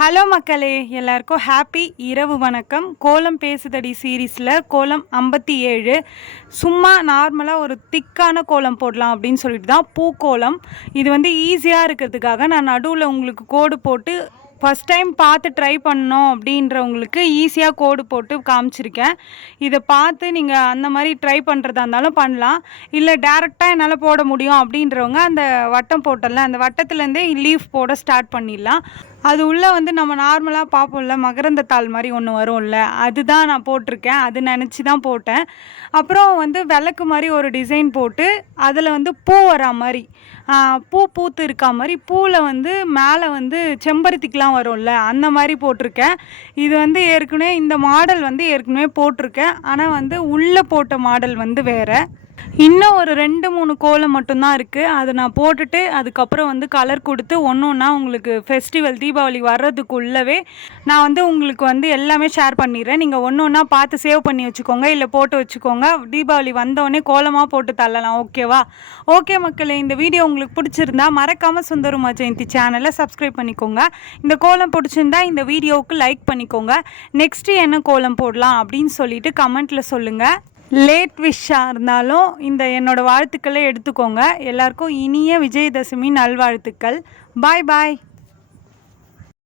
Hello மக்களே, எல்லாருக்கும் happy இரவு வணக்கம். கோலம் பேசுதடி சீரீஸில் கோலம் 57 சும்மா நார்மலாக ஒரு திக்கான கோலம் போடலாம் அப்படின்னு சொல்லிட்டு தான் பூக்கோலம். இது வந்து ஈஸியாக இருக்கிறதுக்காக நான் நடுவில் உங்களுக்கு கோடு போட்டு ஃபஸ்ட் டைம் பார்த்து ட்ரை பண்ணோம் அப்படின்றவங்களுக்கு ஈஸியாக கோடு போட்டு காமிச்சிருக்கேன். இதை பார்த்து நீங்கள் அந்த மாதிரி ட்ரை பண்ணுறதா இருந்தாலும் பண்ணலாம். இல்லை டேரெக்டாக என்னால் போட முடியும் அப்படின்றவங்க அந்த வட்டம் போட்டல அந்த வட்டத்துலேருந்தே லீஃப் போட ஸ்டார்ட் பண்ணிடலாம். அது உள்ளே வந்து நம்ம நார்மலாக பார்ப்போம்ல, மகரந்த தாள் மாதிரி ஒன்று வரும்ல, அதுதான் நான் போட்டிருக்கேன். அது நினச்சி தான் போட்டேன். அப்புறம் வந்து விளக்கு மாதிரி ஒரு டிசைன் போட்டு அதில் வந்து பூ வரா மாதிரி பூ பூத்து இருக்கா மாதிரி பூவில் வந்து மேலே வந்து செம்பருத்திக்கெலாம் வரும்ல அந்த மாதிரி போட்டிருக்கேன். இது வந்து ஏற்கனவே இந்த மாடல் வந்து ஏற்கனவே போட்டிருக்கேன். ஆனால் வந்து உள்ளே போட்ட மாடல் வந்து வேறு. இன்னும் ஒரு 2-3 கோலம் மட்டும்தான் இருக்குது. அதை நான் போட்டுட்டு அதுக்கப்புறம் வந்து கலர் கொடுத்து ஒன்று ஒன்றா உங்களுக்கு ஃபெஸ்டிவல் தீபாவளி வர்றதுக்குள்ளவே நான் வந்து உங்களுக்கு வந்து எல்லாமே ஷேர் பண்ணிடுறேன். நீங்கள் ஒன்று ஒன்றா பார்த்து சேவ் பண்ணி வச்சுக்கோங்க, இல்லை போட்டு வச்சுக்கோங்க. தீபாவளி வந்தோடனே கோலமாக போட்டு தள்ளலாம். ஓகேவா? ஓகே மக்களே, இந்த வீடியோ உங்களுக்கு பிடிச்சிருந்தா மறக்காமல் சுந்தருமா ஜெயந்தி சேனலை சப்ஸ்கிரைப் பண்ணிக்கோங்க. இந்த கோலம் பிடிச்சிருந்தா இந்த வீடியோவுக்கு லைக் பண்ணிக்கோங்க. நெக்ஸ்ட்டு என்ன கோலம் போடலாம் அப்படின்னு சொல்லிட்டு கமெண்ட்டில் சொல்லுங்கள். லேட் விஷாக இருந்தாலும் இந்த என்னோடய வாழ்த்துக்களை எடுத்துக்கோங்க. எல்லாருக்கும் இனிய விஜயதசமி நல்வாழ்த்துக்கள். பாய் பாய்.